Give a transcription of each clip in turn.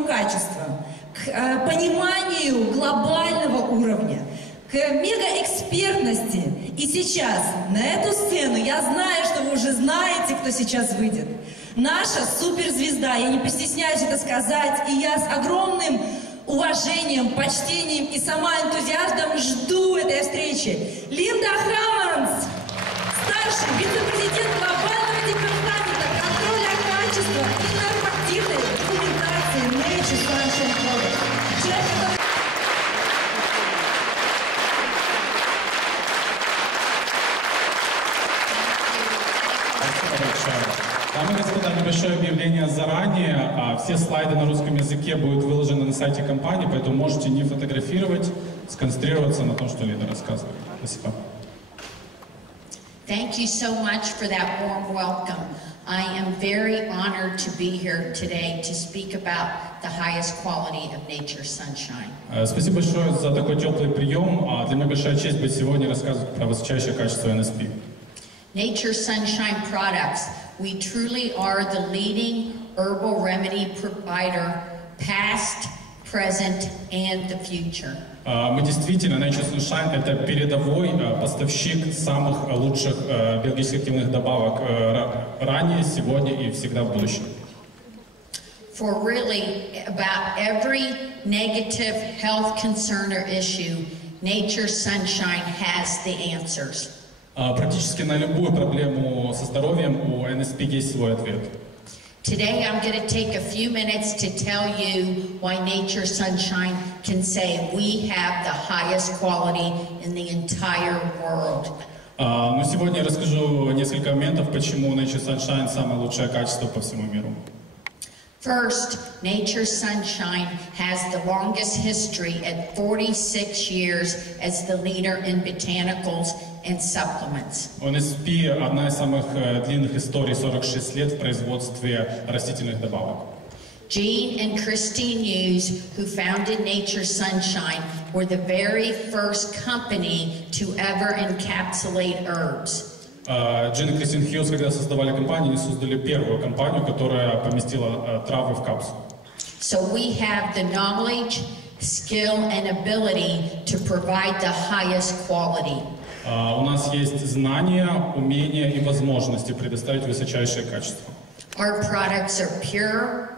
уровню качества, к пониманию глобального уровня, к мегаэкспертности. И сейчас на эту сцену, я знаю, что вы уже знаете, кто сейчас выйдет, наша суперзвезда, я не постесняюсь это сказать, и я с огромным уважением, почтением и сама энтузиазмом жду этой встречи. Линда Хаммонз, старший вице-президент глобального департамента контроля качества и нормативной документации Nature Sunshine. Дамы и господа, небольшое объявление заранее. Все слайды на русском языке будут выложены на сайте компании, поэтому можете не фотографировать, сконцентрироваться на том, что Лида рассказывает. Спасибо. Thank you so much for that warm welcome. I am very honored to be here today to speak about the highest quality of nature's sunshine. Спасибо большое за такой теплый прием. Для меня большая честь быть сегодня и рассказывать про высочайшее качество NSP. Nature's Sunshine products, we truly are the leading herbal remedy provider, past, present, and the future. Мы действительно, Nature Sunshine, это передовой поставщик самых лучших биологически активных добавок ранее, сегодня и всегда в будущем. For really about every negative health concern or issue, Nature's Sunshine has the answers. Практически на любую проблему со здоровьем у NSP есть свой ответ. Today I'm going to take a few minutes to tell you why Nature's Sunshine can say we have the highest quality in the entire world. Но сегодня я расскажу несколько моментов, почему Nature's Sunshine самое лучшее качество по всему миру. First, Nature's Sunshine has the longest history at 46 years as the leader in botanicals and supplements. NSP – одна из самых длинных историй, 46 лет в производстве растительных добавок. Jean and Christine Hughes, who founded Nature's Sunshine, were the very first company to ever encapsulate herbs. Джин и Кристин Хьюз, когда создавали компанию, они создали первую компанию, которая поместила травы в капсулу. So we have the knowledge, skill, and ability to provide the highest quality. У нас есть знания, умения и возможности предоставить высочайшее качество. Our products are pure,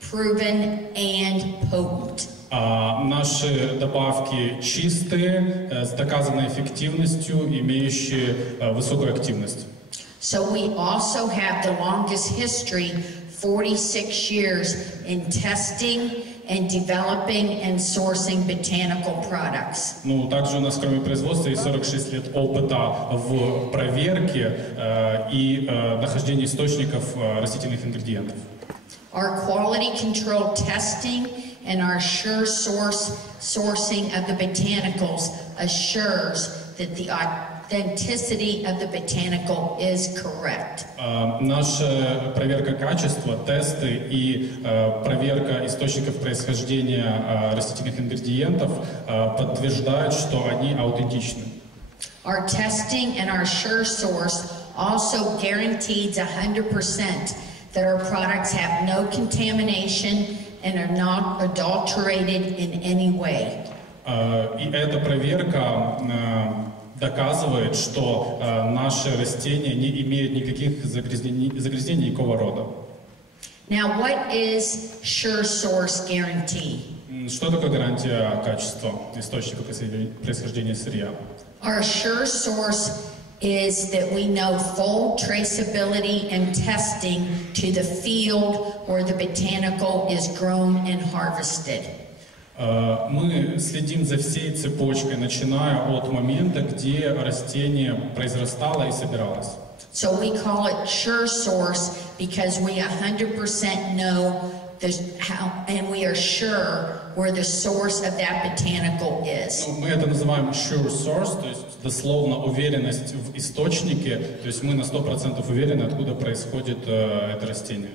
proven, and potent. Наши добавки чистые, с доказанной эффективностью, имеющие высокую активность. So we also have the longest history, 46 years, in testing and developing and sourcing botanical products. Ну, также у нас, кроме производства, есть 46 лет опыта в проверке и нахождении источников растительных ингредиентов. Our quality control testing and our sure sourcing of the botanicals assures that the authenticity of the botanical is correct. Наша проверка качества, тесты и проверка источников происхождения растительных ингредиентов подтверждают, что они аутентичны. Our testing and our sure source also guarantees 100% that our products have no contamination and are not adulterated in any way. И эта проверка доказывает, что наши растения не имеют никаких загрязнений никакого рода. Now, what is sure source guarantee? Что такое гарантия качества источника происхождения сырья? Our sure source is that we know full traceability and testing to the field where the botanical is grown and harvested. Мы следим за всей цепочкой, начиная от момента, где растение произрастало и собиралось. So we call it sure source because we 100% know how, and we are sure where the source of that botanical is. Мы это называем sure source, то есть дословно уверенность в источнике, то есть мы на 100% уверены, откуда происходит это растение.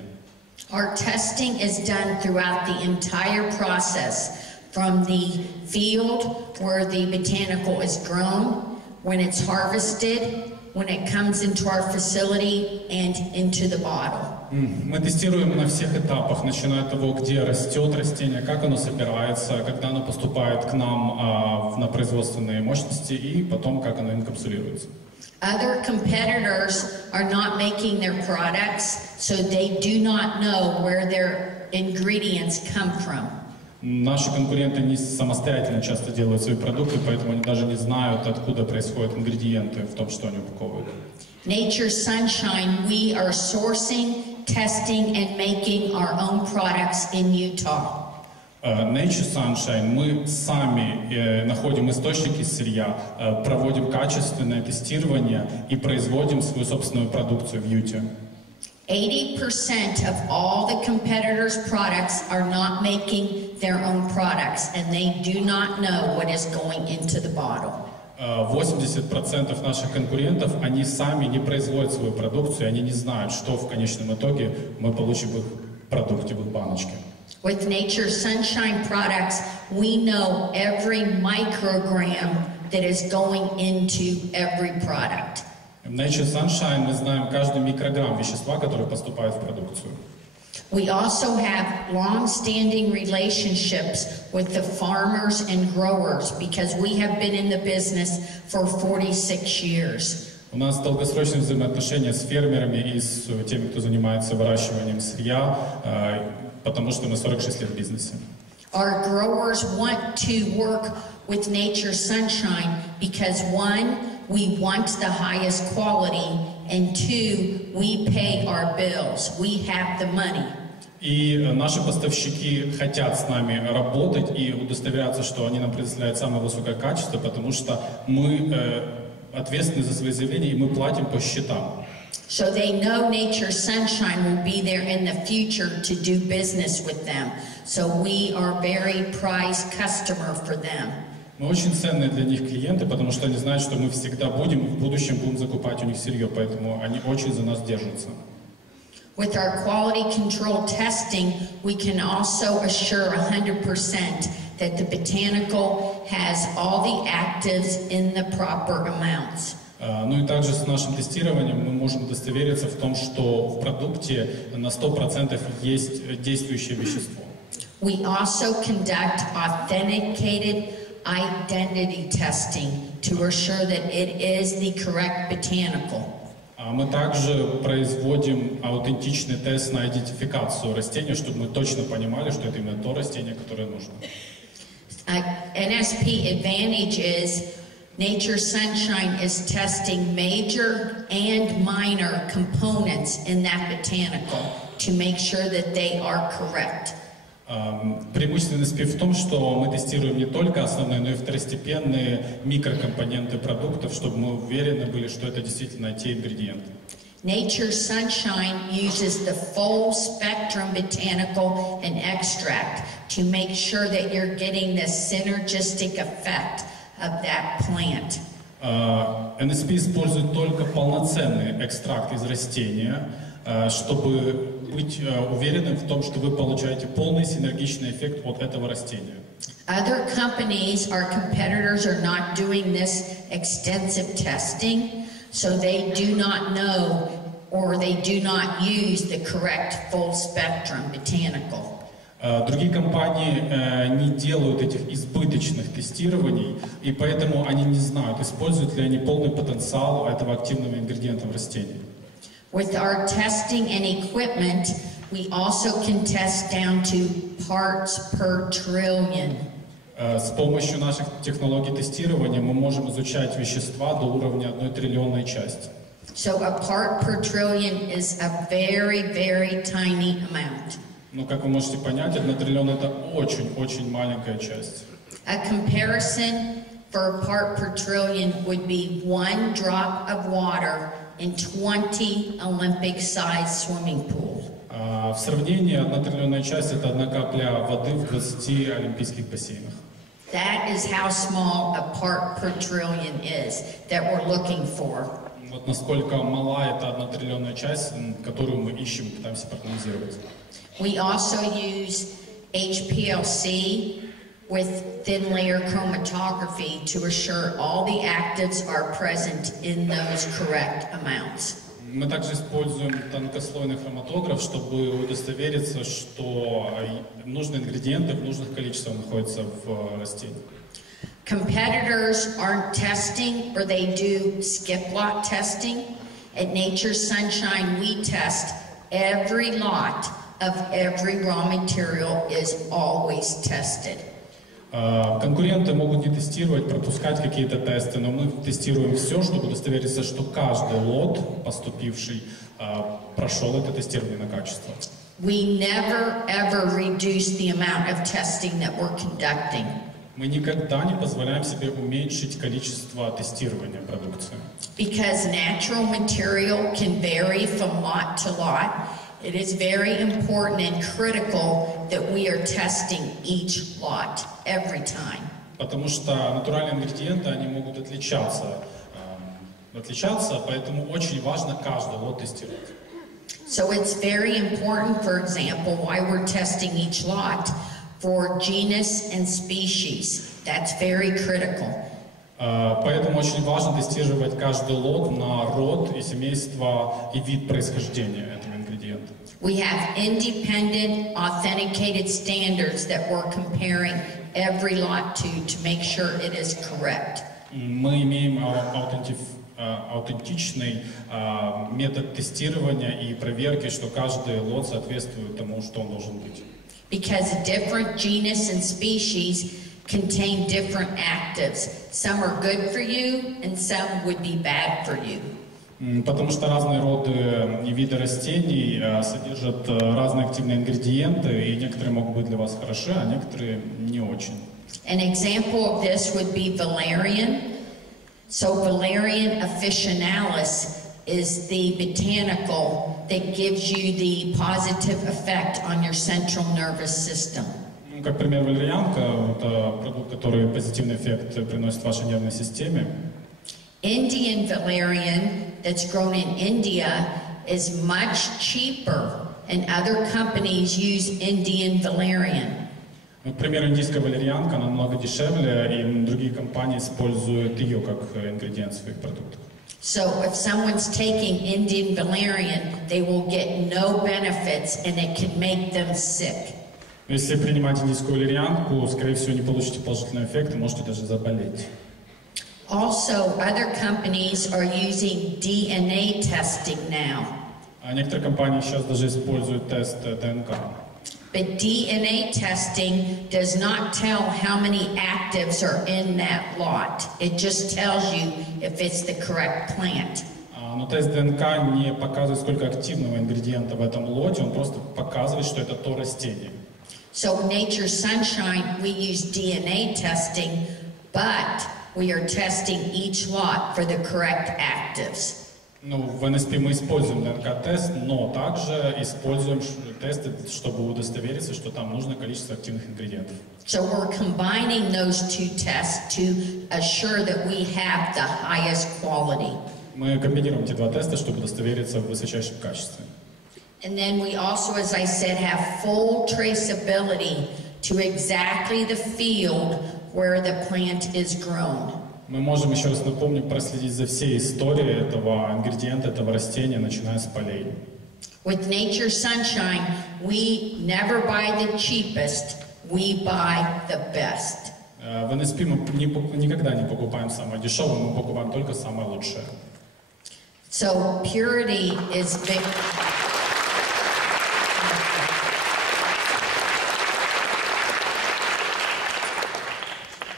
Our testing is done throughout the entire process, from the field where the botanical is grown, when it's harvested, when it comes into our facility, and into the bottle. Мы тестируем на всех этапах, начиная от того, где растет растение, как оно собирается, когда оно поступает к нам на производственные мощности и потом, как оно инкапсулируется. Other competitors are not making their products, so they do not know where their ingredients come from. Наши конкуренты не самостоятельно часто делают свои продукты, поэтому они даже не знают, откуда происходят ингредиенты в том, что они упаковывают. Nature Sunshine, we are sourcing, testing, and making our own products in Utah. Nature Sunshine, мы сами находим источники сырья, проводим качественное тестирование и производим свою собственную продукцию в Юте. 80% of all the competitors' products are not making their own products, and they do not know what is going into the bottle. 80% наших конкурентов, они сами не производят свою продукцию, они не знают, что в конечном итоге мы получим в их продукте, в их баночке. With Nature Sunshine products, we know every microgram that is going into every product. В Nature Sunshine мы знаем каждый микрограмм вещества, который поступает в продукцию. We also have long-standing relationships with the farmers and growers because we have been in the business for 46 years. У нас долгосрочные взаимоотношения с фермерами и с теми, кто занимается выращиванием сырья, потому что мы 46 лет в бизнесе. Our growers want to work with Nature Sunshine because one, we want the highest quality, and two, we pay our bills. We have the money. И наши поставщики хотят с нами работать и удостоверяться, что они нам предоставляют самое высокое качество, потому что мы ответственны за свои заявления и мы платим по счетам. So they know Nature Sunshine will be there in the future to do business with them. So we are very prized customer for them. Мы очень ценные для них клиенты, потому что они знают, что мы всегда будем, в будущем будем закупать у них сырье, поэтому они очень за нас держатся. With our quality control testing, we can also assure 100% that the botanical has all the actives in the proper amounts. Ну и также с нашим тестированием мы можем удостовериться в том, что в продукте на 100% есть действующее вещество. We also conduct authenticated identity testing to assure that it is the correct botanical. Мы также производим аутентичный тест на идентификацию растения, чтобы мы точно понимали, что это именно то растение, которое нужно. NSP advantage is Nature Sunshine is testing major and minor components in that botanical to make sure that they are correct. Преимущество NSP в том, что мы тестируем не только основные, но и второстепенные микрокомпоненты продуктов, чтобы мы уверены были, что это действительно те ингредиенты. Nature Sunshine uses the full spectrum botanical and extract to make sure that you're getting the synergistic effect of that plant. NSP использует только полноценный экстракт из растения, чтобы быть уверенным в том, что вы получаете полный синергичный эффект от этого растения. Other companies, our competitors, are not doing this extensive testing, so they do not know or they do not use the correct full spectrum botanical. Другие компании не делают этих избыточных тестирований, и поэтому они не знают, используют ли они полный потенциал этого активного ингредиента в растении. With our testing and equipment, we also can test down to parts per trillion. С помощью наших технологий тестирования мы можем изучать вещества до уровня 1 триллионной части. So a part per trillion is a very, very tiny amount. Ну, как вы можете понять, 1 триллион — это очень-очень маленькая часть. A comparison for a part per trillion would be 1 drop of water in 20 Olympic-sized swimming pool. В сравнении 1 триллионная часть — это 1 капля воды в 20 олимпийских бассейнах. That is how small a part per trillion is that we're looking for. Вот насколько мала эта 1 триллионная часть, которую мы ищем, пытаемся проанализировать. We also use HPLC with thin layer chromatography to assure all the actives are present in those correct amounts. Мы также используем тонкослойный хроматограф, чтобы удостовериться, что нужные ингредиенты в нужных количествах находятся в растении. Competitors aren't testing, or they do skip lot testing. At Nature's Sunshine, we test every lot of every raw material is always tested. Конкуренты могут не тестировать, пропускать какие-то тесты, но мы тестируем все, чтобы удостовериться, что каждый лот, поступивший, прошел это тестирование на качество. We never ever reduce the amount of testing that we're conducting. Мы никогда не позволяем себе уменьшить количество тестирования продукции. Because natural material can vary from lot to lot, it is very important and critical that we are testing each lot every time. Потому что натуральные ингредиенты, они могут отличаться, поэтому очень важно каждый лот тестировать. So it's very important, for example, why we're testing each lot for genus and species. That's very critical. Поэтому очень важно тестировать каждый лот на род и семейство и вид происхождения этого ингредиента. We have independent, authenticated standards that we're comparing every lot to make sure it is correct. Мы имеем аутентичный метод тестирования и проверки, что каждый лот соответствует тому, что он должен быть. Because different genus and species contain different actives. Some are good for you and some would be bad for you. Потому что разные роды и виды растений содержат разные активные ингредиенты, и некоторые могут быть для вас хороши, а некоторые не очень. An example of this would be valerian. So Valerian officinalis is the botanical that gives you the positive effect on your central nervous system. Как пример, валерьянка – это продукт, который позитивный эффект приносит вашей нервной системе. Indian valerian that's grown in India is much cheaper, and other companies use Indian valerian. Например, индийская валерьянка намного дешевле, и другие компании используют ее как ингредиент в своих продуктах. So if someone's taking Indian valerian, they will get no benefits, and it can make them sick. Если принимать индийскую валерьянку, скорее всего, не получите положительный эффект и можете даже заболеть. Also, other companies are using DNA testing now. Некоторые компании сейчас даже используют тест ДНК. But DNA testing does not tell how many actives are in that lot. It just tells you if it's the correct plant. Но тест ДНК не показывает, сколько активного ингредиента в этом лоте, он просто показывает, что это то растение. So in Nature's Sunshine, we use DNA testing, but we are testing each lot for the correct actives. В NSP мы используем ДНК-тест, но также используем тесты, чтобы удостовериться, что там нужное количество активных ингредиентов. So we're combining those two tests to assure that we have the highest quality. Мы комбинируем эти два теста, чтобы удостовериться в высочайшем качестве. And then we also, as I said, have full traceability to exactly the field where the plant is grown. Мы можем, еще раз напомню, проследить за всей историей этого ингредиента, этого растения, начиная с полей. With Nature's Sunshine, we never buy the cheapest, we buy the best. В NSP мы никогда не покупаем самое дешевое, мы покупаем только самое лучшее. So purity is big.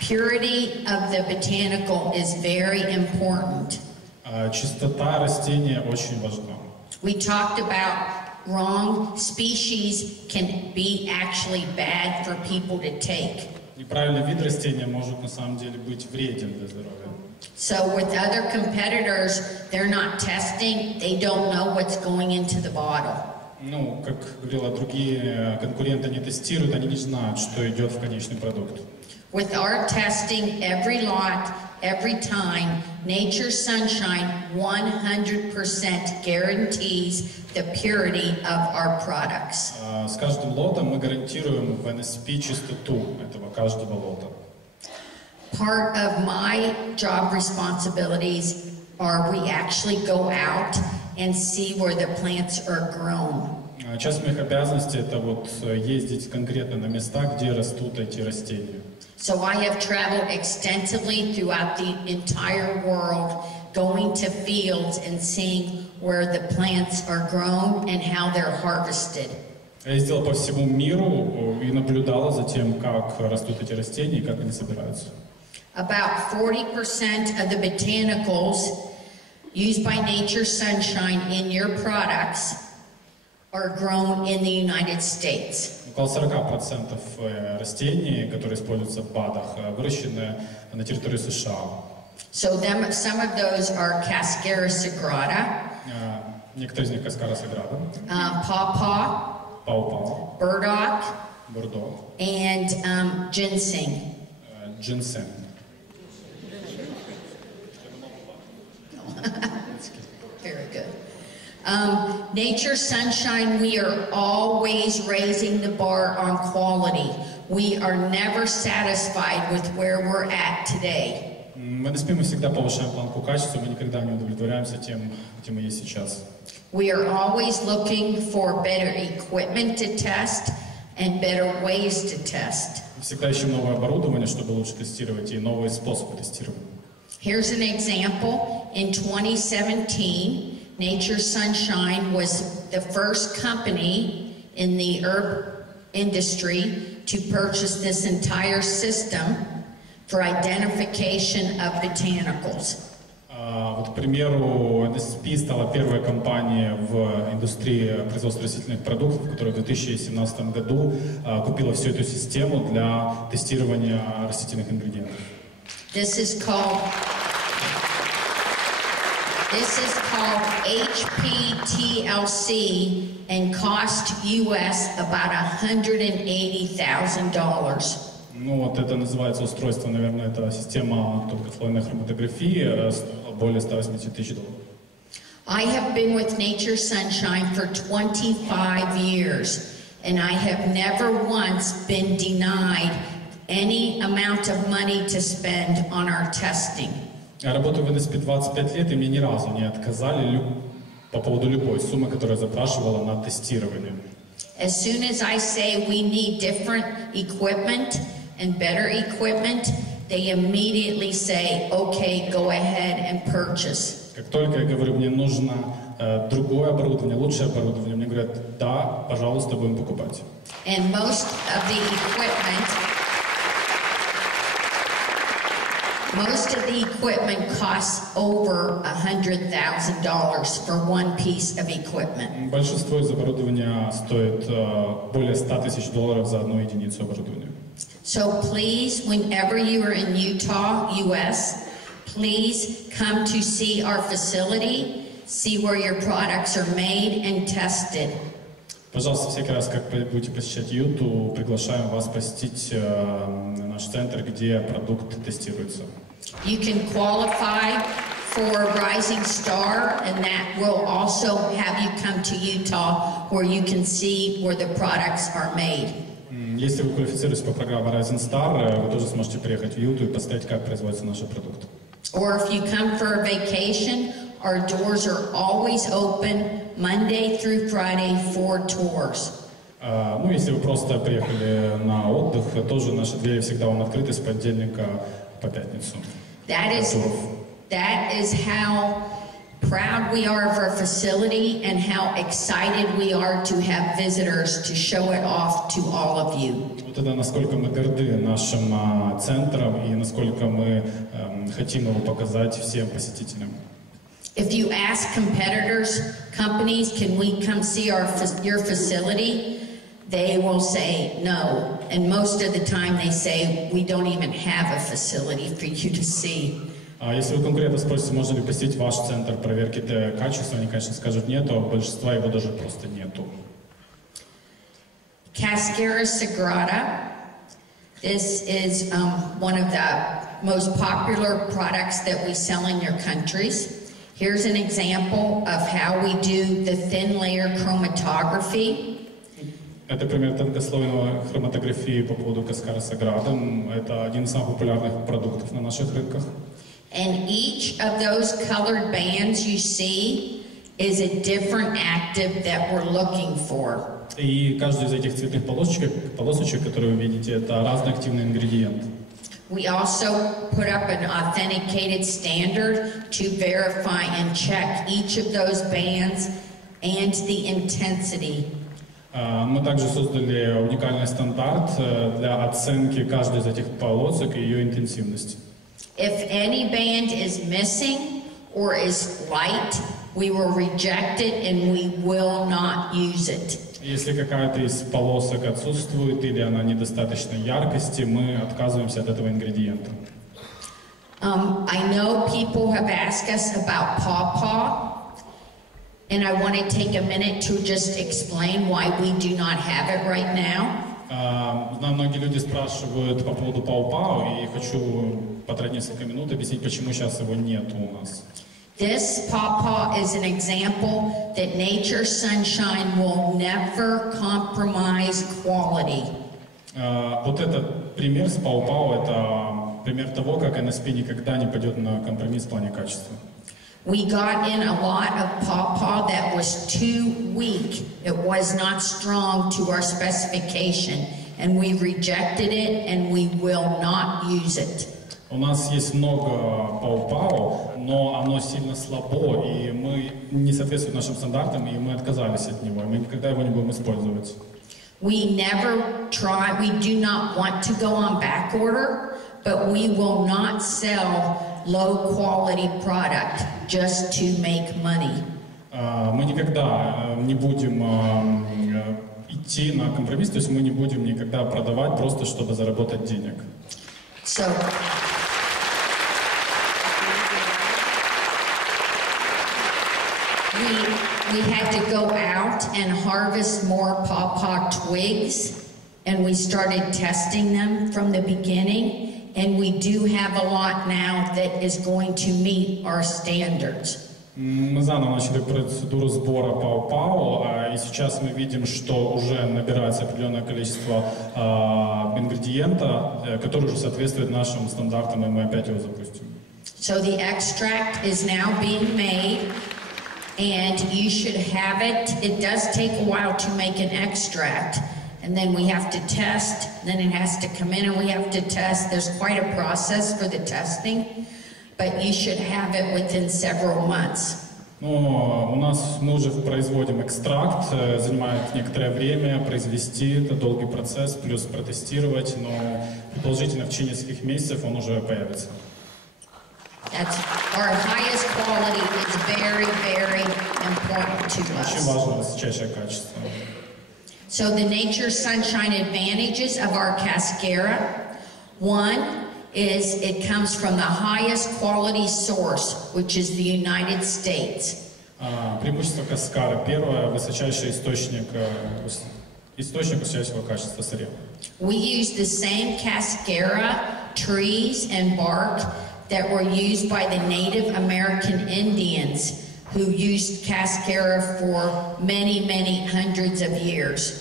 Purity of the botanical is very important. Чистота растения очень важна. We talked about wrong species can be actually bad for people to take. Неправильный вид растения может на самом деле быть вреден для здоровья. So with other competitors, they're not testing, they don't know what's going into the bottle. Как говорила, другие конкуренты не тестируют, они не знают, что идет в конечный продукт. With our testing, every lot, every time, Nature's Sunshine 100% guarantees the purity of our products. С каждым лотом мы гарантируем в NSP чистоту этого каждого лота. Part of my job responsibilities are we actually go out and see where the plants are grown. Часть моих обязанностей это вот ездить конкретно на места, где растут эти растения. So I have traveled extensively throughout the entire world, going to fields and seeing where the plants are grown and how they're harvested. Я ездила по всему миру и наблюдала за тем, как растут эти растения и как они собираются. About 40% of the botanicals used by Nature Sunshine in your products are grown in the United States. Около 40% растений, которые используются в БАДах, выращены на территории США. So some of those are Cascara sagrada, Некоторые из них Cascara sagrada, pawpaw, пау-пау, burdock, бурдок, and ginseng. ginseng. Very good. Nature Sunshine, we are always raising the bar on quality. We are never satisfied with where we're at today. В NSP мы всегда повышаем планку качества, мы никогда не удовлетворяемся тем, где мы есть сейчас. We are always looking for better equipment to test and better ways to test. Всегда ищем новое оборудование, чтобы лучше тестировать, и новые способы тестирования. Here's an example. In 2017, Nature Sunshine was the first company in the herb industry to purchase this entire system for identification of botanicals. Вот, к примеру, NSP стала первой компанией в индустрии производства растительных продуктов, которая в 2017 году купила всю эту систему для тестирования растительных ингредиентов. This is called HPTLC and cost US about $180,000. Ну вот это называется устройство, наверное, это система тонкослойной хроматографии, более $180 тысяч. I have been with Nature Sunshine for 25 years, and I have never once been denied any amount of money to spend on our testing. Я работаю в NSP 25 лет, и мне ни разу не отказали по поводу любой суммы, которую я запрашивала на тестирование. As soon as I say we need different equipment and better equipment, they immediately say, okay, go ahead and purchase. Как только я говорю, мне нужно другое оборудование, лучшее оборудование, мне говорят, да, пожалуйста, будем покупать. And most of the equipment costs over $100,000 for one piece of equipment. Большинство из оборудования стоит более $100 тысяч за одну единицу оборудования. So please, whenever you are in Utah, US, please come to see our facility, see where your products are made and tested. Пожалуйста, всякий раз, как будете посещать Юту, приглашаем вас посетить наш центр, где продукт тестируется. You can qualify for Rising Star, and that will also have you come to Utah, where you can see where the products are made. Если вы квалифицируетесь по программе Rising Star, вы тоже сможете приехать в Юту и посмотреть, как производятся наши продукты. Or if you come for a vacation, our doors are always open Monday through Friday for tours. Ну, если вы просто приехали на отдых, тоже наши двери всегда вам открыты с понедельника по пятницу. That is how proud we are of our facility and how excited we are to have visitors to show it off to all of you. Вот это насколько мы горды нашим центром и насколько мы хотим его показать всем посетителям. If you ask companies, can we come see your facility? They will say no. And most of the time they say, we don't even have a facility for you to see. Если вы конкретно спросите, можно ли посетить ваш центр проверки качества, они, конечно, скажут нет, а большинства его даже просто нету. Cascara sagrada. This is one of the most popular products that we sell in your countries. Here's an example of how we do the thin layer chromatography. Это пример тонкослойной хроматографии по поводу Cascara sagrada. Это один из самых популярных продуктов на наших рынках. And each of those colored bands you see is a different active that we're looking for. И каждый из этих цветных полосочек, которые вы видите, это разный активный ингредиент. We also put up an authenticated standard to verify and check each of those bands and the intensity. Мы также создали уникальный стандарт для оценки каждой из этих полосок и ее интенсивности. If any band is missing or is light, we will reject it and we will not use it. Если какая-то из полосок отсутствует или она недостаточно яркости, мы отказываемся от этого ингредиента. I know people have asked us about pawpaw, and I want to take a minute to just explain why we do not have it right now. Знаю, многие люди спрашивают по поводу пау-пау, и хочу потратить несколько минут объяснить, почему сейчас его нет у нас. This pawpaw is an example that Nature Sunshine will never compromise quality. Вот этот пример с пау-пау, это пример того, как NSP никогда не пойдет на компромисс в плане качества. We got in a lot of pawpaw that was too weak. It was not strong to our specification, and we rejected it, and we will not use it. У нас есть много пау-пау, но оно сильно слабо, и мы не соответствует нашим стандартам, и мы отказались от него, и мы никогда его не будем использовать. We do not want to go on back order, but we will not sell low quality product just to make money. Мы никогда не будем идти на компромисс, то есть мы не будем никогда продавать просто, чтобы заработать денег. So, we had to go out and harvest more pawpaw twigs, and we started testing them from the beginning, and we do have a lot now that is going to meet our standards. Мы заново начали процедуру сбора пау-пау, и сейчас мы видим, что уже набирается определенное количество ингредиента, который уже соответствует нашим стандартам, и мы опять его запустим. So the extract is now being made, and you should have it. It does take a while to make an extract, and then we have to test, then it has to come in and we have to test. There's quite a process for the testing, but you should have it within several months. Но мы уже производим экстракт, занимает некоторое время произвести, это долгий процесс, плюс протестировать, но предположительно в течение нескольких месяцев он уже появится. That's our highest quality is very, very important to us. Очень важно высочайшее качество. So the Nature Sunshine advantages of our cascara, one is it comes from the highest quality source, which is the United States. Преимущество каскара. Первое, высочайший источник высочайшего качества сырья. We use the same cascara trees and bark that were used by the Native American Indians who used cascara for many, many hundreds of years.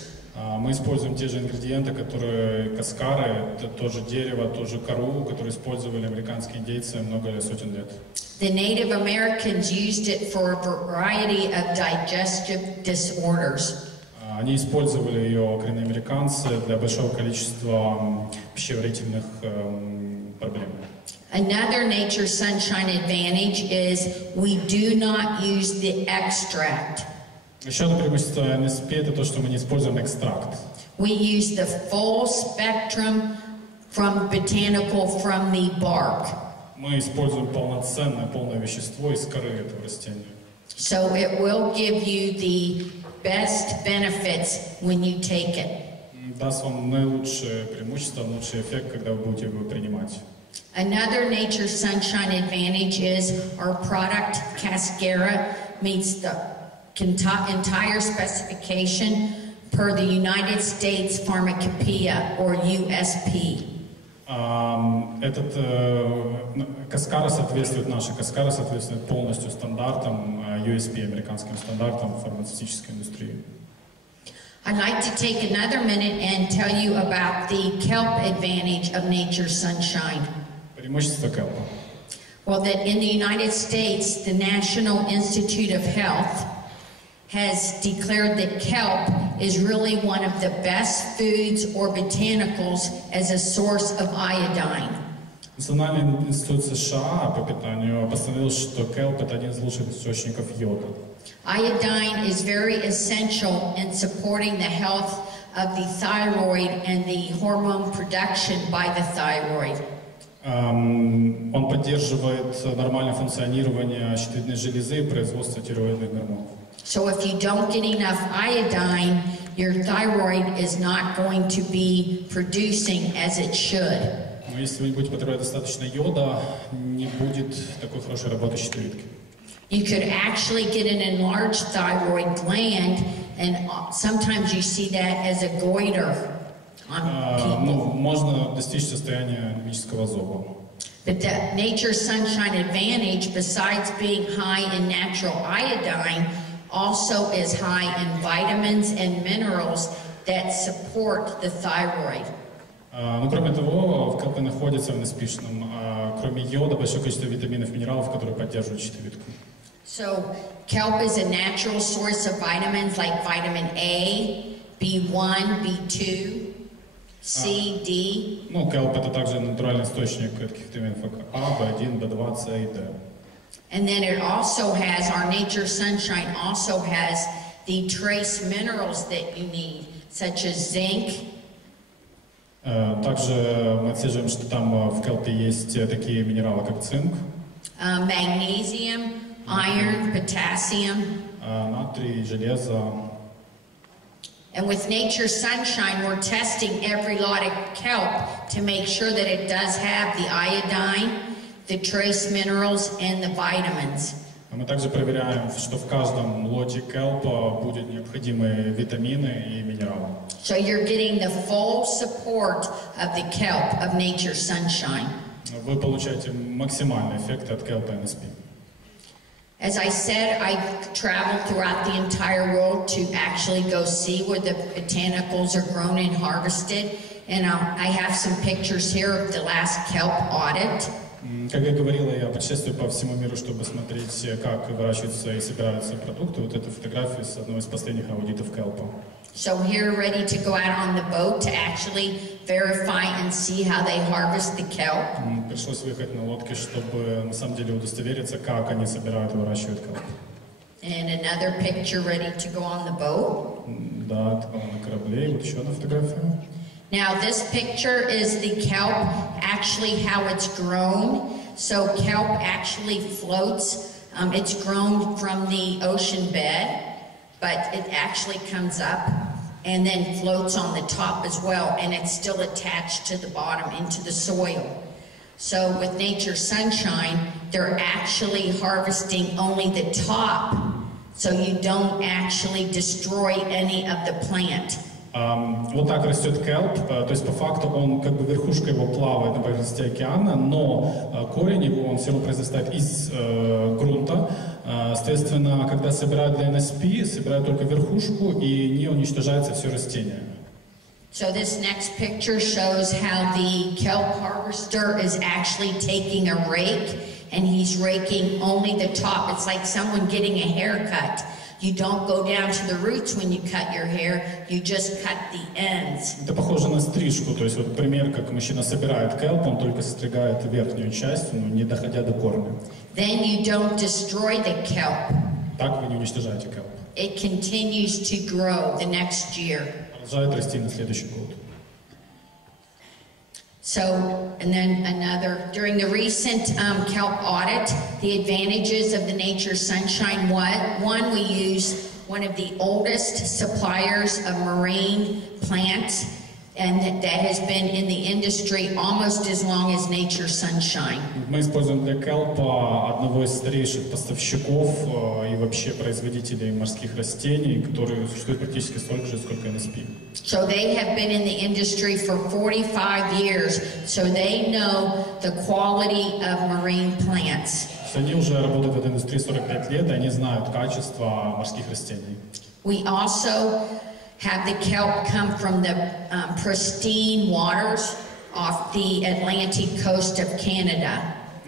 Мы используем те же ингредиенты, которые каскары, это тоже дерево, тоже кору, которые использовали американские индейцы много сотен лет. The Native Americans used it for a variety of digestive disorders. Они использовали ее, коренные американцы, для большого количества пищеварительных проблем. Another Nature Sunshine advantage is we do not use the extract. Еще одно преимущество NSP это то, что мы не используем экстракт. We use the full spectrum from botanical from the bark. Мы используем полное вещество из коры этого растения. So it will give you the best benefits when you take it. Даст вам наилучшее преимущество, лучший эффект, когда вы будете его принимать. Another Nature Sunshine advantage is our product cascara meets the entire specification per the United States Pharmacopoeia or USP. Каскара соответствует, наша каскара соответствует полностью стандартам USP, американским стандартам фармацевтической индустрии. I'd like to take another minute and tell you about the kelp advantage of Nature Sunshine. Преимущество келпа. Well, that in the United States, the National Institute of Health has declared that kelp is really one of the best foods or botanicals as a source of iodine. Национальный институт США по питанию постановил, что келп – это один из лучших источников йода. Iodine is very essential in supporting the health of the thyroid and the hormone production by the thyroid. Он поддерживает нормальное функционирование щитовидной железы и производство тиреоидных гормонов. So if you don't get enough iodine, your thyroid is not going to be producing as it should. Но если вы не будете потреблять достаточно йода, не будет такой хорошей работы щитовидки. You could actually get an enlarged thyroid gland, and sometimes you see that as a goiter on people. Можно достичь состояния мического зоба. But the Nature Sunshine Advantage, besides being high in natural iodine, also is high in vitamins and minerals that support the thyroid. Но кроме того, в келпе находится в NSP-шном, кроме йода, большое количество витаминов и минералов, которые поддерживают щитовидку. So kelp is a natural source of vitamins like vitamin A, B1, B2, C, D. Ну, келп это также натуральный источник таких витаминов, как А, B1, B2, С и Д. And then it also has, our Nature Sunshine also has the trace minerals that you need, such as zinc. Также мы отслеживаем, что там в келпе есть такие минералы, как цинк, Magnesium, iron, potassium. натрий, железо. And with Nature Sunshine, we're testing every lot of kelp to make sure that it does have the iodine, the trace minerals, and the vitamins. Мы также проверяем, что в каждом лоте келпа будут необходимые витамины и минералы. So you're getting the full support of the kelp of Nature Sunshine. Вы получаете максимальный эффект от келпа NSP. As I said, I traveled throughout the entire world to actually go see where the botanicals are grown and harvested. And I have some pictures here of the last kelp audit. Как я говорила, я путешествую по всему миру, чтобы смотреть, как выращиваются и собираются продукты. Вот эта фотография с одного из последних аудитов келпа. So here, ready to go out on the boat to actually verify and see how they harvest the kelp. Пришлось выехать на лодке, чтобы на самом деле удостовериться, как они собирают и выращивают келп. And another picture ready to go on the boat. Да, это было на корабле. Вот еще одна фотография. Now this picture is the kelp, actually how it's grown. So kelp actually floats. It's grown from the ocean bed, but it actually comes up and then floats on the top as well, and it's still attached to the bottom into the soil. So with Nature Sunshine, they're actually harvesting only the top, so you don't actually destroy any of the plant. Вот так растет келп, то есть по факту он, как бы верхушка его плавает на поверхности океана, но корень его, он все равно произрастает из грунта. Соответственно, когда собирают для NSP, собирают только верхушку и не уничтожается все растение. So this next picture shows how the kelp harvester is actually taking a rake and he's raking only the top. It's like someone getting a haircut. You don't go down to the roots when you cut your hair, you just cut the ends. Это похоже на стрижку, то есть вот пример, как мужчина собирает келп, он только состригает верхнюю часть, но не доходя до корня. Then you don't destroy the kelp. Так вы не уничтожаете келп. It continues to grow the next year. Продолжает расти на следующий год. So, and then another, during the recent kelp audit, the advantages of the Nature Sunshine, one, we use one of the oldest suppliers of marine plants, and that has been in the industry almost as long as Nature Sunshine. Мы используем для келпа одного из старейших поставщиков и вообще производителей морских растений, которые существуют практически столько же, сколько NSP. So they have been in the industry for 45 years, so they know the quality of marine plants. Они уже работают в этой индустрии 45 лет, и они знают качество морских растений. We also have the kelp come from the pristine waters off the Atlantic coast of Canada.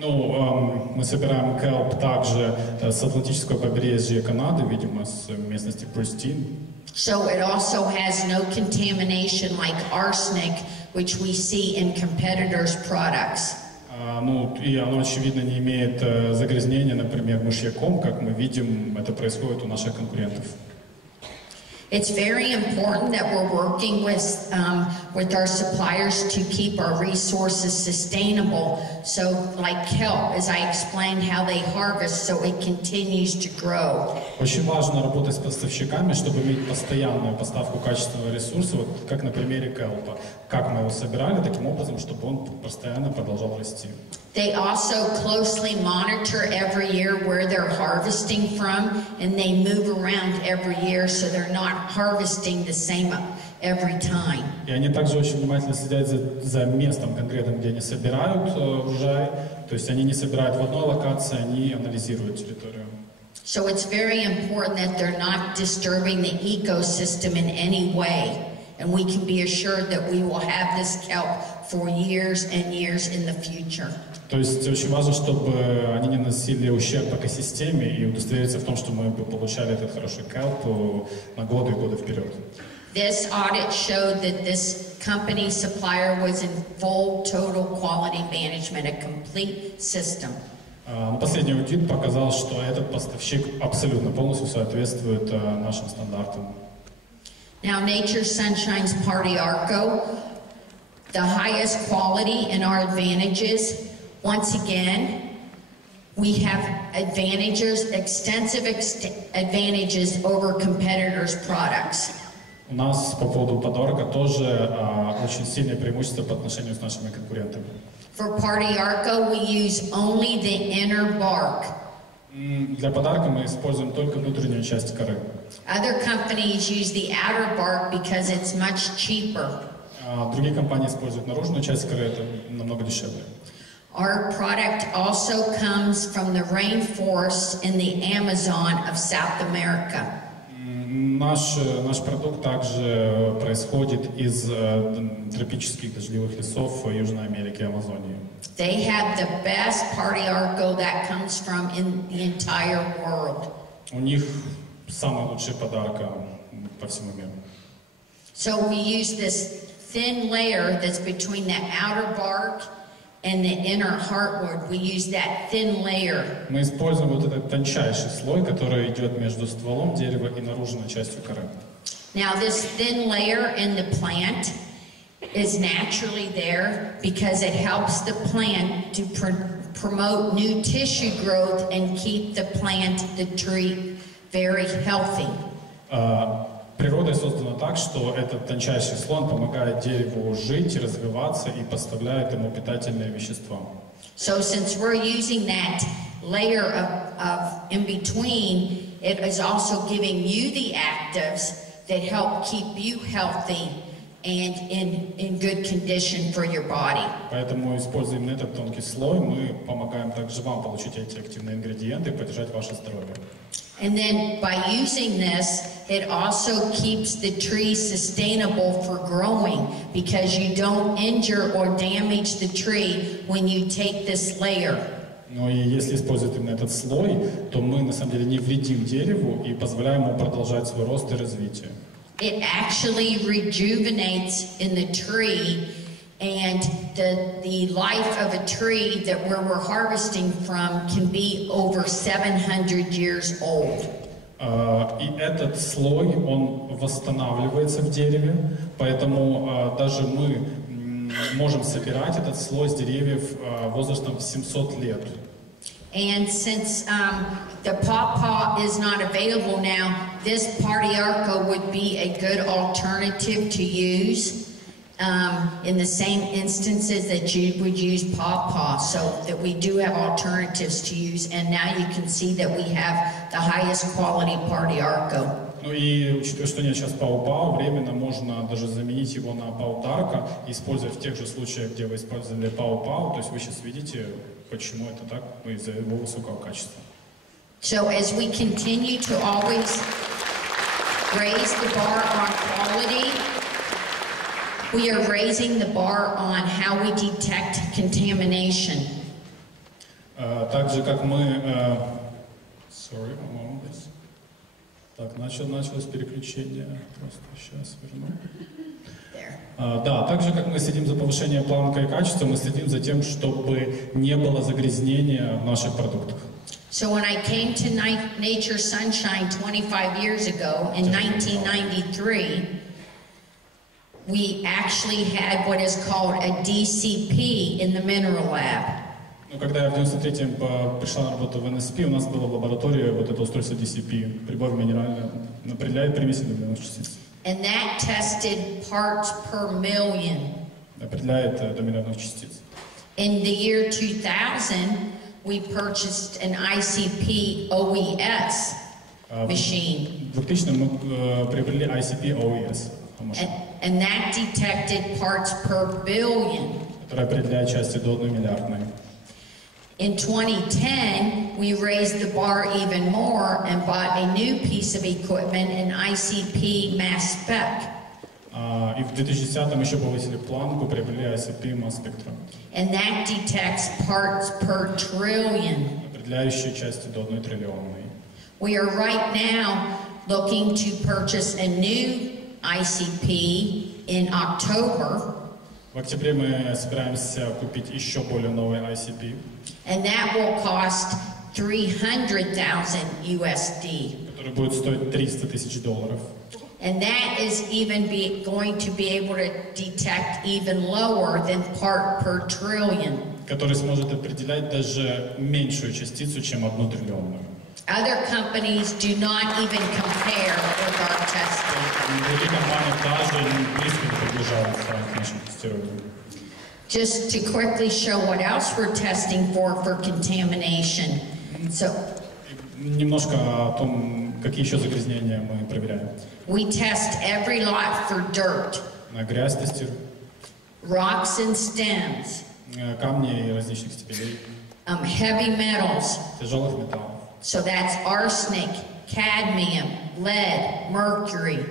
Ну, мы собираем kelp также с Атлантического побережья Канады, видимо, с местности Престин. So it also has no contamination like arsenic, which we see in competitors' products. Ну, и оно, очевидно, не имеет загрязнения, например, мышьяком, как мы видим, это происходит у наших конкурентов. It's very important that we're working with our suppliers to keep our resources sustainable. So, like kelp, as I explained how they harvest, so it continues to grow. Очень важно работать с поставщиками, чтобы иметь постоянную поставку качественного ресурса, вот как на примере келпа. Как мы его собирали, таким образом, чтобы он постоянно продолжал расти. They also closely monitor every year where they're harvesting from, and they move around every year, so they're not harvesting the same every time. И они также очень внимательно следят за местом конкретным, где они собирают урожай. То есть они не собирают в одной локации, они анализируют территорию. So it's very important that they're not disturbing the ecosystem in any way, and we can be assured that we will have this kelp for years and years in the future. То есть очень важно, чтобы они не наносили ущерб экосистеме и удостовериться в том, что мы получали этот хороший kelp на годы и годы вперед. This audit showed that this company supplier was in full total quality management, a complete system. Последний аудит показал, что этот поставщик абсолютно полностью соответствует нашим стандартам. Now, Nature's Sunshine's Party Arco, the highest quality and our advantages. Once again, we have advantages, extensive advantages over competitors' products. У нас по поводу подарка тоже очень сильное преимущество по отношению с нашими конкурентами. For Party Arco, we use only the inner bark. Для подарка мы используем только внутреннюю часть коры. Other companies use the outer bark because it's much cheaper. Другие компании используют наружную часть коры, это намного дешевле. Our product also comes from the rainforests in the Amazon of South America. Наш продукт также происходит из тропических дождливых лесов Южной Америки и Амазонии. They have the best Party Arco that comes from in the entire world. У них самый лучший подарок по всему миру. So we use this thin layer that's between the outer bark and the inner heartwood. We use that thin layer. Мы используем вот этот тончайший слой, который идет между стволом дерева и наружной частью коры. Now this thin layer in the plant is naturally there because it helps the plant to promote new tissue growth and keep the plant, the tree, very healthy. Природой создано так, что этот тончайший слой помогает дереву жить, развиваться и поставляет ему питательные вещества. So since we're using that layer of in between, it is also giving you the actives that help keep you healthy and in good condition for your body. Поэтому, используя именно этот тонкий слой, мы помогаем также вам получить эти активные ингредиенты и поддержать ваше здоровье. And then by using this, it also keeps the tree sustainable for growing because you don't injure or damage the tree when you take this layer. Но и если использовать именно этот слой, то мы на самом деле не вредим дереву и позволяем ему продолжать свой рост и развитие. It actually rejuvenates in the tree, and the life of a tree that where we're harvesting from can be over 700 years old. И этот слой, он восстанавливается в дереве, поэтому даже мы можем собирать этот слой с деревьев возрастом 700 лет. And since the pawpaw is not available now, this Party Arco would be a good alternative to use in the same instances that you would use pawpaw. So that we do have alternatives to use, and now you can see that we have the highest quality Party Arco. Ну и учитывая, что нет сейчас пау-пау, временно можно даже заменить его на пау-тарка, используя в тех же случаях, где вы использовали пау-пау. То есть вы сейчас видите, почему это так, из-за его высокого качества. So as we continue to always raise the bar on quality, we are raising the bar on how we detect contamination. Также как мы... Sorry, one moment, please. Так, началось переключение. Просто сейчас верну. Да, так же, как мы следим за повышением планка и качества, мы следим за тем, чтобы не было загрязнения в наших продуктах. So when I came to Nature Sunshine 25 years ago, in 1993, we actually had what is called a DCP in the mineral lab. Когда я в 93-м пришла на работу в NSP, у нас было в лаборатории вот это устройство DCP, прибор минеральный, определяет примеси добавленных частиц. And that tested parts per million. Определяет доминантных частиц. In the year 2000, we purchased an ICP OES machine. В 2000-м мы приобрели ICP OES. And that detected parts per billion. Которая определяет части до 1 миллиардной. In 2010, we raised the bar even more and bought a new piece of equipment, an ICP mass spec. И в 2010-м еще повысили планку, приобрели ICP mass spectrum. And that detects parts per trillion. Определяющие части до 1 триллионной. We are right now looking to purchase a new ICP in October. В октябре мы собираемся купить еще более новый ICP. And that will cost $300,000 USD. Который будет стоить $300,000. And that is even going to be able to detect even lower than part per trillion. Который сможет определять даже меньшую частицу, чем 1 триллионную. Other companies do not even compare with our testing. Другие компании даже близко не приближаются к нашему тестированию. Just to quickly show what else we're testing for contamination. So, немножко о том, какие еще загрязнения мы проверяем. We test every lot for dirt. На грязь тестируем. Rocks and stems. Камни различных степеней. Heavy metals. Тяжелых металлов. So that's arsenic, cadmium, lead, mercury.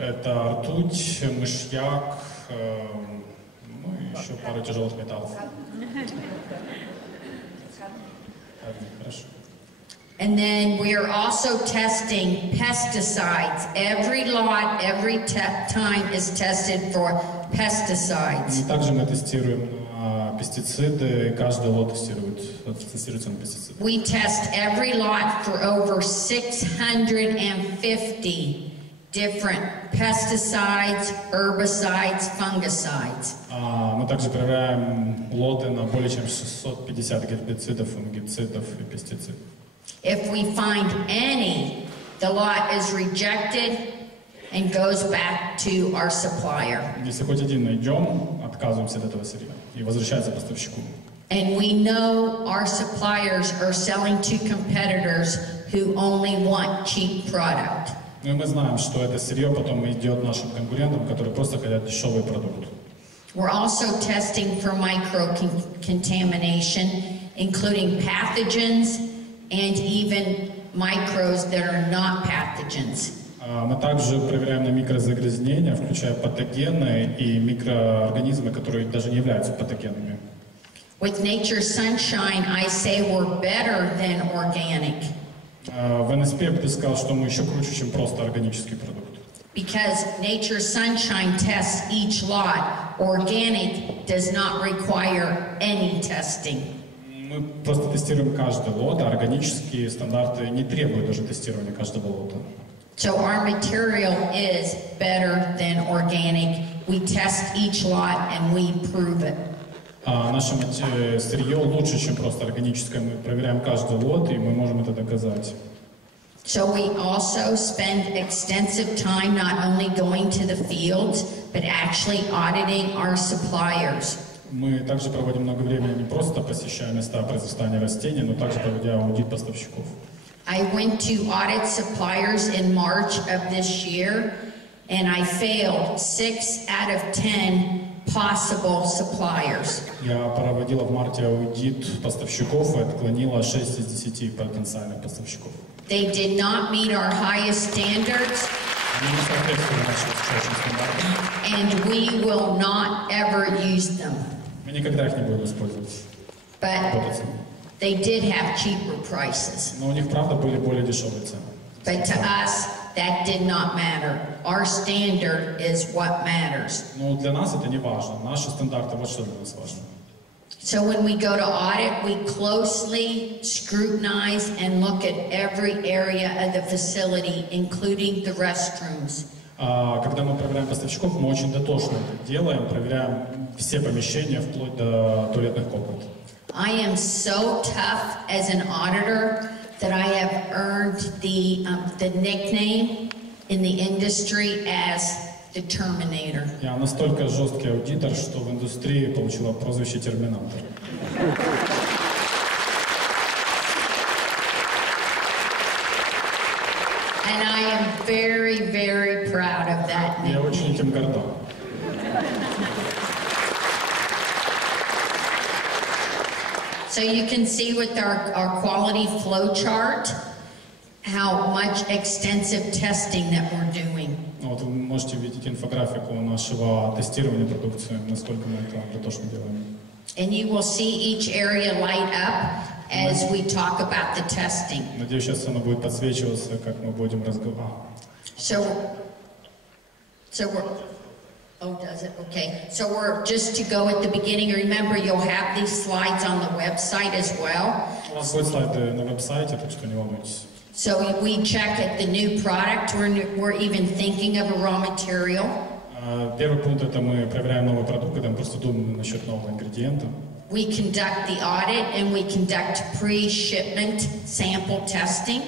Это ртуть, мышьяк, ну и еще пару тяжелых металлов. Хорошо. And then we are also testing pesticides. Every lot, every time is tested for pesticides. И также мы тестируем пестициды, каждый лот тестируется на пестициды. We test every lot for over 650 different pesticides, herbicides, fungicides. Мы также проверяем лоты на более чем 650 гербицидов, фунгицидов и пестицидов. If we find any, the lot is rejected and goes back to our supplier. Если хоть один найдем, отказываемся от этого сырья и возвращается поставщику. And we know our suppliers are selling to competitors who only want cheap product. Ну и мы знаем, что это сырье потом идет нашим конкурентам, которые просто хотят дешевый продукт. We're also testing for micro-contamination, including pathogens and even microbes that are not pathogens. Мы также проверяем на микрозагрязнения, включая патогены и микроорганизмы, которые даже не являются патогенами. With Nature Sunshine, I say we're better than organic. В NSP я бы сказал, что мы еще круче, чем просто органический продукт. Because Nature Sunshine tests each lot, organic does not require any testing. Мы просто тестируем каждый лот, а органические стандарты не требуют даже тестирования каждого лота. So our material is better than organic. We test each lot and we prove it. Наше сырье лучше, чем просто органическое. Мы проверяем каждый лот, и мы можем это доказать. So we also spend extensive time not only going to the fields, but actually auditing our suppliers. Мы также проводим много времени не просто посещая места произрастания растений, но также проводя аудит поставщиков. I went to audit suppliers in March of this year, and I failed 6 out of 10 possible suppliers. Я проводила в марте аудит поставщиков и отклонила 6 из 10 потенциальных поставщиков. They did not meet our highest standards, Они не соответствовали нашим высочайшим стандартам. and we will not ever use them. Мы никогда их не будем использовать. работать. They did have cheaper prices. Но у них, правда, были более дешевые цены. But to us, that did not matter. Our standard is what matters. Но для нас это не важно. Наши стандарты, вот что для нас важно. So when we go to audit, we closely scrutinize and look at every area of the facility, including the restrooms. Когда мы проверяем поставщиков, мы очень дотошно это делаем, проверяем все помещения, вплоть до туалетных комнат. I am so tough as an auditor that I have earned the nickname in the industry as the Terminator. Я настолько жесткий аудитор, что в индустрии получила прозвище Терминатор. And I am very, very proud of that Я очень nickname. этим горда. So you can see with our quality flow chart how much extensive testing that we're doing. Вот вы можете видеть инфографику нашего тестирования продукции, насколько мы это дотошно делаем. And you will see each area light up as we talk about the testing. Надеюсь, сейчас оно будет подсвечиваться, как мы будем разговаривать. So we're, oh, does it? Okay. So we're just to go at the beginning. Remember, you'll have these slides on the website as well. У вас будут слайды на веб-сайте, так что не волнуйтесь. So we check at the new product. We're even thinking of a raw material. Первый пункт — это мы проверяем новый продукт, когда мы просто думаем насчет нового ингредиента. We conduct the audit and we conduct pre-shipment sample testing.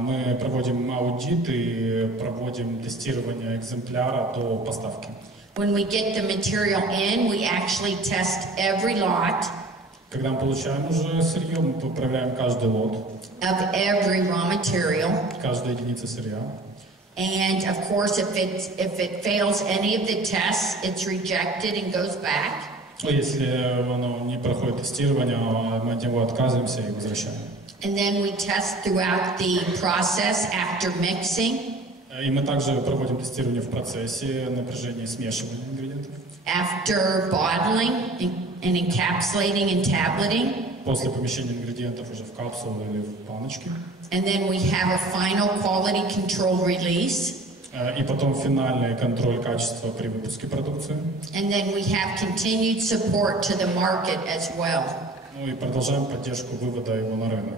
Мы проводим аудит и проводим тестирование экземпляра до поставки. When we get the material in, we actually test every lot. Когда мы получаем уже сырье, мы проверяем каждый лот. Of every raw material. Каждая единица сырья. And of course, if it fails any of the tests, it's rejected and goes back. Если оно не проходит тестирование, мы от него отказываемся и возвращаем. And then we test throughout the process after mixing. И мы также проводим тестирование в процессе напряжения смешивания ингредиентов. After bottling and encapsulating and tableting. После помещения ингредиентов уже в капсулу или в баночки. And then we have a final quality control release. И потом финальный контроль качества при выпуске продукции. And then we have continued support to the market as well. Ну и продолжаем поддержку вывода его на рынок.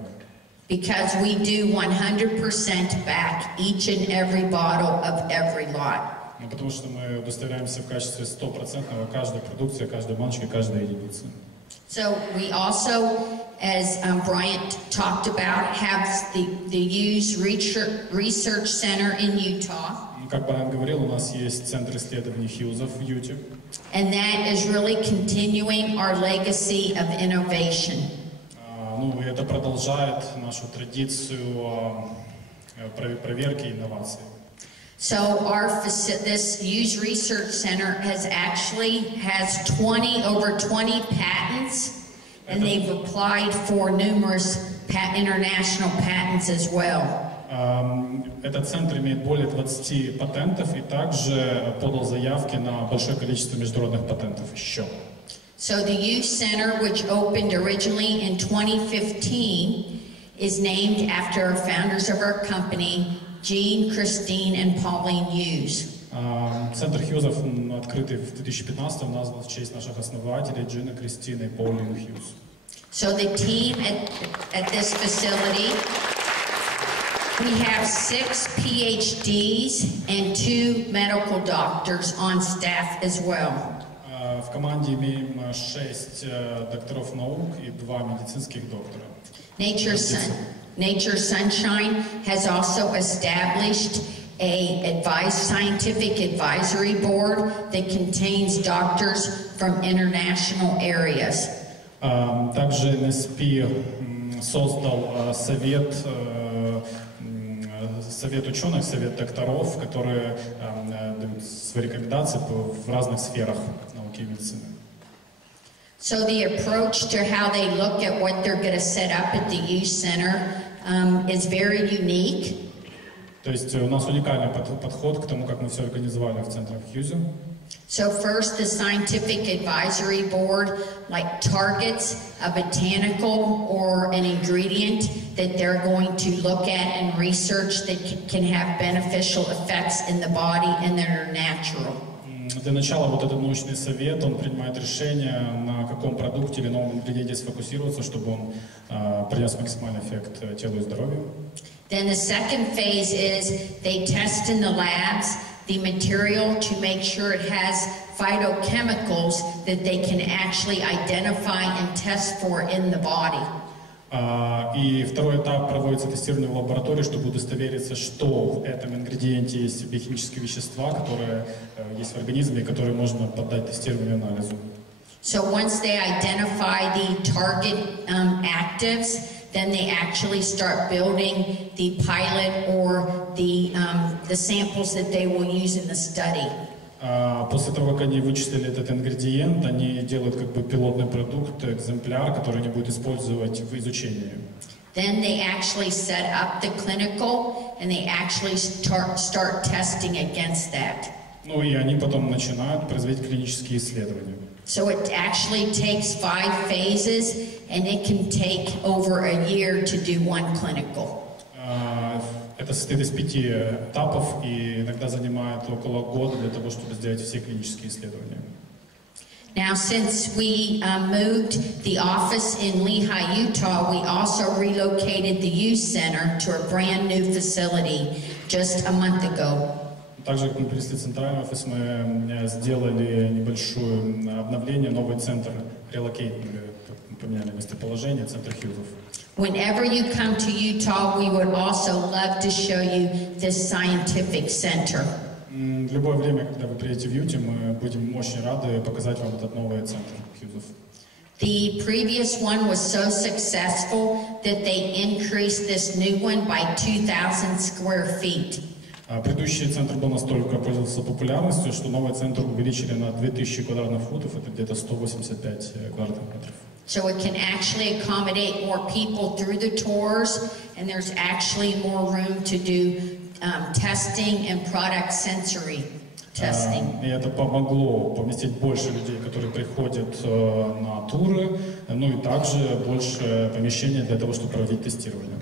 Because we do 100% back each and every bottle of every lot. Ну, потому что мы удостоверяемся в качестве 100% каждой продукции, каждой баночки, каждой единицы. So we also, as Bryant talked about, have the Hughes Research Center in Utah. Как Брайан говорил, у нас есть центр исследований Хьюза в Юте. And that is really continuing our legacy of innovation. Ну, и это продолжает нашу традицию проверки и инноваций. So this Hughes Research Center has over 20 patents, and they've applied for numerous international patents as well. Этот центр имеет более 20 патентов и также подал заявки на большое количество международных патентов еще. So the Hughes Center, which opened originally in 2015, is named after our founders of our company, Jean, Christine, and Pauline Hughes. Центр Хьюзов, открытый в 2015, назван в честь наших основателей Джина, Кристины и Паулин Хьюз. So the team at this facility, we have 6 PhDs and 2 medical doctors on staff as well. В команде имеем 6 докторов наук и 2 медицинских доктора. Nature Sunshine has also established a scientific advisory board that contains doctors from international areas. Также NSP создал совет ученых, совет докторов, которые дают свои рекомендации в разных сферах науки и медицины. So the approach to how they look at what they're going to set up at the Hughes Center is very unique. То есть у нас уникальный подход к тому, как мы все организовали в центрах Кьюза. So first, the scientific advisory board targets a botanical or an ingredient that they're going to look at and research that can have beneficial effects in the body and that are natural. Для начала вот этот научный совет, он принимает решение, на каком продукте или новом ингредиенте сфокусироваться, чтобы он принес максимальный эффект телу и здоровью. Then the second phase is they test in the labs the material to make sure it has phytochemicals that they can actually identify and test for in the body. И второй этап проводится тестирование в лаборатории, чтобы удостовериться, что в этом ингредиенте есть биохимические вещества, которые есть в организме, и которые можно поддать тестированию и анализу. So once they identify the target actives, then they actually start building the pilot or the samples that they will use in the study. После того, как они вычислили этот ингредиент, они делают как бы пилотный продукт, экземпляр, который они будут использовать в изучении. Then they actually set up the clinical and they actually start testing against that. Ну и они потом начинают производить клинические исследования. So it actually takes 5 phases and it can take over a year to do one clinical. Это состоит из 5 этапов и иногда занимает около года для того, чтобы сделать все клинические исследования. Now, since we moved the office in Lehi, Utah, we also relocated the youth center to a brand new facility just a month ago. Также, как мы перенесли центральный офис, мы сделали небольшое обновление, новый центр, релокейт, поменяли местоположение, центр Хьюзов. Whenever you come to Utah, we would also love to show you this scientific center. В любое время, когда вы приедете в Юте, мы будем очень рады показать вам этот новый центр Хьюзов. The previous one was so successful that they increased this new one by 2,000 square feet. Предыдущий центр был настолько пользовался популярностью, что новый центр увеличили на 2000 квадратных футов, это где-то 185 квадратных метров. So it can actually accommodate more people through the tours, and there's actually more room to do testing and product sensory testing. И это помогло поместить больше людей, которые приходят на туры, ну и также больше помещений для того, чтобы проводить тестирование.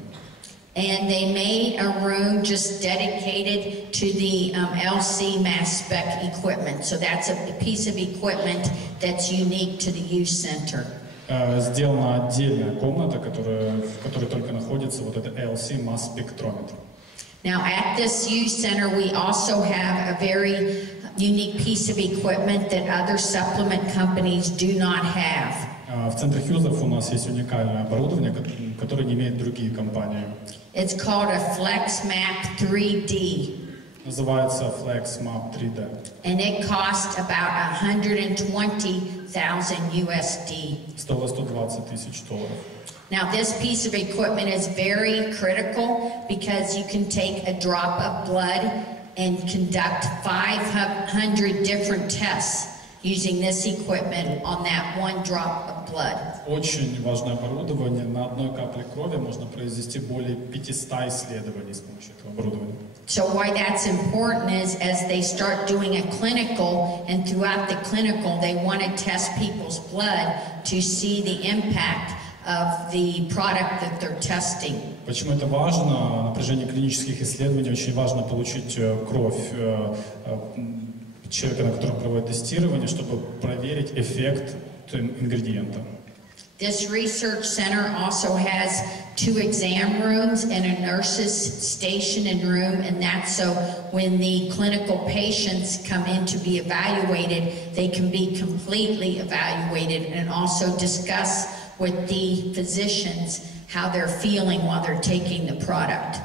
And they made a room just dedicated to the LC mass spec equipment. So that's a piece of equipment that's unique to the youth center. Сделана отдельная комната, в которой только находится вот это LC масс спектрометр. Now at this youth center we also have a very unique piece of equipment that other supplement companies do not have. В центре Хьюзов у нас есть уникальное оборудование, которое не имеют другие компании. It's called a FlexMap 3D. Называется FlexMap 3D. And it costs about $120,000 USD. Стоило $120,000. Now this piece of equipment is very critical because you can take a drop of blood and conduct 500 different tests using this equipment on that one drop of blood. Очень важное оборудование. На одной капле крови можно произвести более 500 исследований с помощью этого оборудования. So why that's important is as they start doing a clinical, and throughout the clinical they want to test people's blood to see the impact of the product that they're testing. Почему это важно? На протяжении клинических исследований очень важно получить кровь человека, на котором проводят тестирование, чтобы проверить эффект ингредиента. This research center also has 2 exam rooms and a nurse's station and room, and that's so when the clinical patients come in to be evaluated, they can be completely evaluated and also discuss with the physicians how they're feeling while they're taking the product.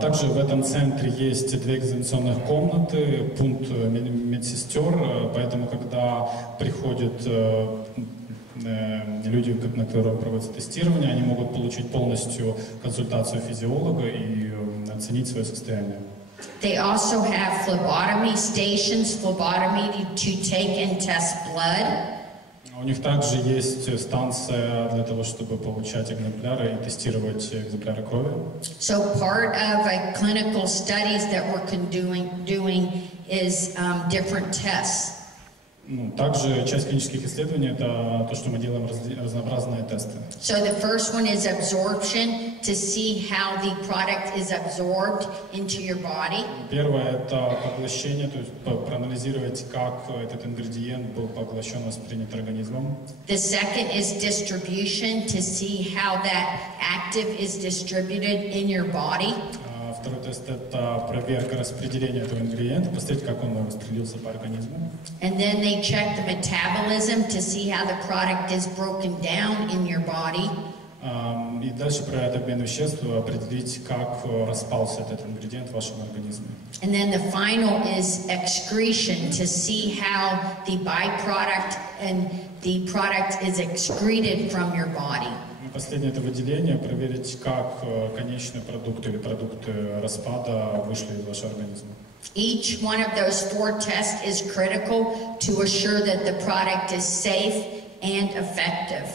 Также в этом центре есть 2 экзаменационных комнаты, пункт медсестер, поэтому когда приходят люди, на которых проводится тестирование, они могут получить полностью консультацию физиолога и оценить свое состояние. They also have phlebotomy stations, phlebotomy to take and test blood. У них также есть станция для того, чтобы получать экземпляры и тестировать экземпляры крови. So part of a clinical studies that we're doing is different tests. Также часть клинических исследований — это то, что мы делаем разнообразные тесты. So the first one is absorption, to see how the product is absorbed into your body. Первое — это поглощение, то есть проанализировать, как этот ингредиент был поглощен, воспринят организмом. The second is distribution, to see how that active is distributed in your body. Второй тест — это проверка распределения этого ингредиента, посмотреть, как он распределился по организму. And then they check the metabolism to see how the product is broken down in your body. И дальше проверяют обмен веществ, определить, как распался этот ингредиент в вашем организме. And then the final is excretion, to see how the byproduct and the product is excreted from your body. Последнее — это выделение, проверить, как конечный продукт или продукты распада вышли из вашего организма. Each one of those 4 tests is critical to assure that the product is safe and effective.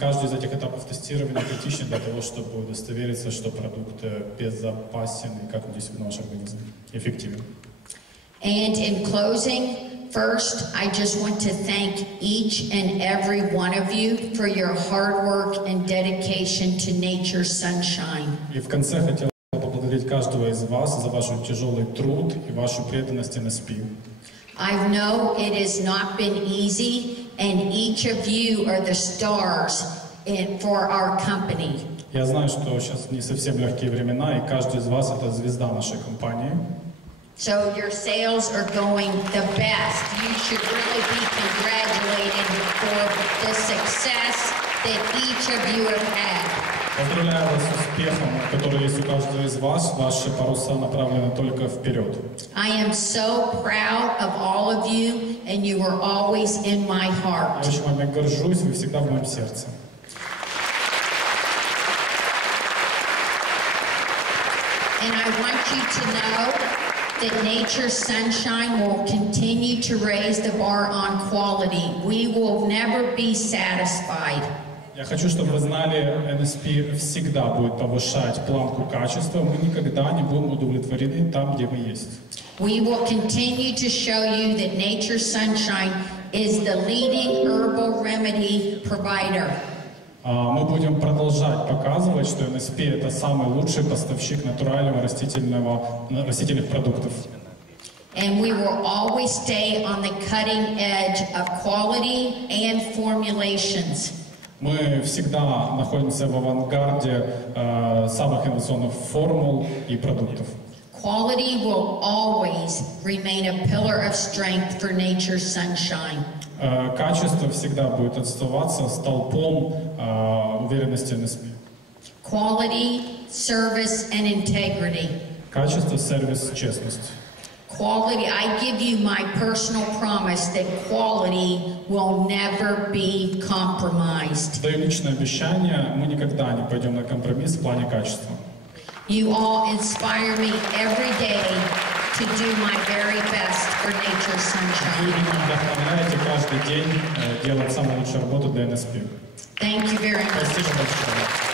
Каждый из этих этапов тестирования критичен для того, чтобы удостовериться, что продукт безопасен и как он действует на ваш организм, эффективен. And in closing, first, I just want to thank each and every one of you for your hard work and dedication to nature's sunshine. И в конце хотел поблагодарить каждого из вас за ваш тяжелый труд и вашу преданность NSP. I know it has not been easy, and each of you are the stars for our company. Я знаю, что сейчас не совсем легкие времена, и каждый из вас — это звезда нашей компании. So your sales are going the best. You should really be congratulated for the success that each of you have had. Поздравляю вас с успехом, который есть у каждого из вас. Ваши паруса направлены только вперед. I am so proud of all of you, and you are always in my heart. Я очень вами горжусь, вы всегда в моем сердце. And I want you to know that nature's sunshine will continue to raise the bar on quality. We will never be satisfied. Я хочу, чтобы вы знали, NSP всегда будет повышать планку качества. Мы никогда не будем удовлетворены там, где мы есть. We will continue to show you that nature's sunshine is the leading herbal remedy provider. Мы будем продолжать показывать, что NSP — это самый лучший поставщик натурального растительных продуктов. And we will always stay on the cutting edge of quality and formulations. Мы всегда находимся в авангарде самых инновационных формул и продуктов. Quality will always remain a pillar of strength for nature's sunshine. Качество всегда будет оставаться столпом уверенности NSP. Quality, service, and integrity. Качество, сервис, честность. Quality, I give you my personal promise that quality will never be compromised. Даю личное обещание, мы никогда не пойдем на компромисс в плане качества. You all inspire me every day to do my very best for nature's sunshine. Вы меня вдохновляете каждый день делать самую лучшую работу для NSP. Thank you very much. Спасибо большое.